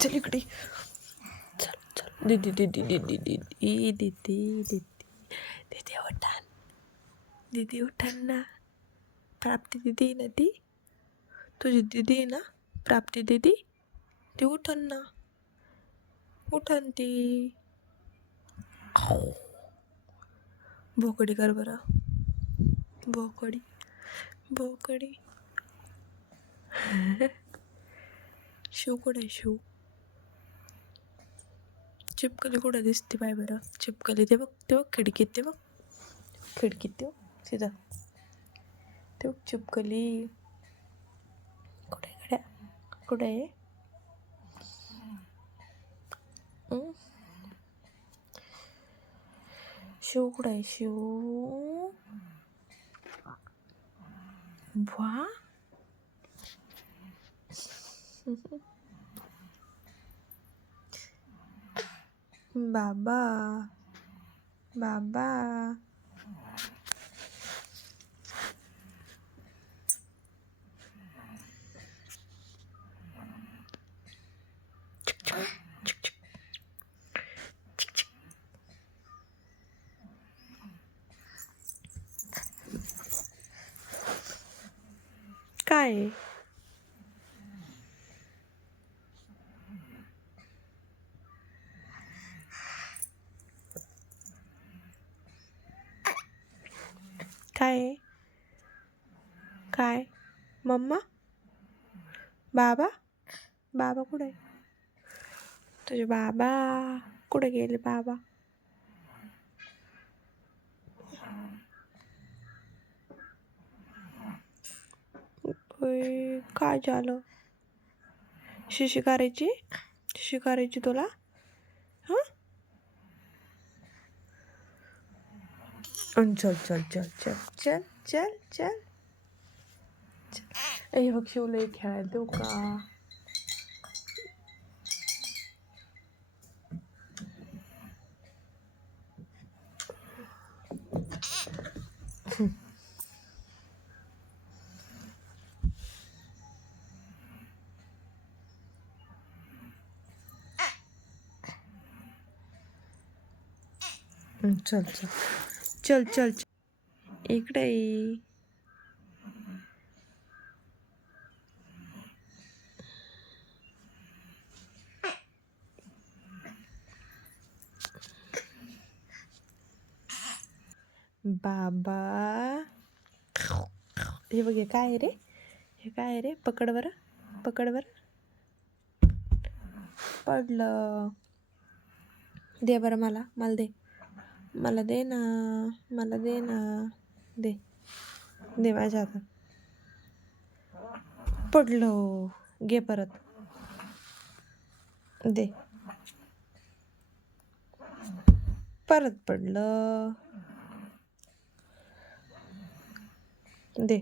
चल इकडे चल चल दीदी दीदी दीदी दीदी दीदी दीदी दीदी उठान दीदी उठान ना प्राप्ती दीदी ना ती तुझी दीदी आहे ना प्राप्ती दीदी ती उठन ना उठन ती भोकडी कर बरं भोकडी भोकडी शिव कुठे शिव चिपकली कुठे दिसते बाय बरं? चिपकली. ते बघ ते बघ खिडकीत ते बघ. खिडकीत ते बघ सीधा. ते बघ चिपकली. कुठे गड्या? कुठे आहे? शिव कुठं आहे? शिव? वा 爸爸爸爸 bà. काय आहे? काय? मम्मा? बाबा? बाबा कुठे आहे? तुझे बाबा कुठे गेले बाबा? काय झालं? शिशी करायची शिशी करायची तुला हां अन चल चल चल चल चल चल चल चल. ए बघ शिवला एक खेळायला देऊ का हं, चल चल चल चल चल. इकडे बाबा. हे बघ हे काय आहे रे? हे काय आहे रे? पकड बरं पकड बरं. पडलं. दे बरं मला मला दे. मला दे ना मला दे ना दे दे माझ्या हातात. पडलो. घे परत. दे. परत पडलं. दे.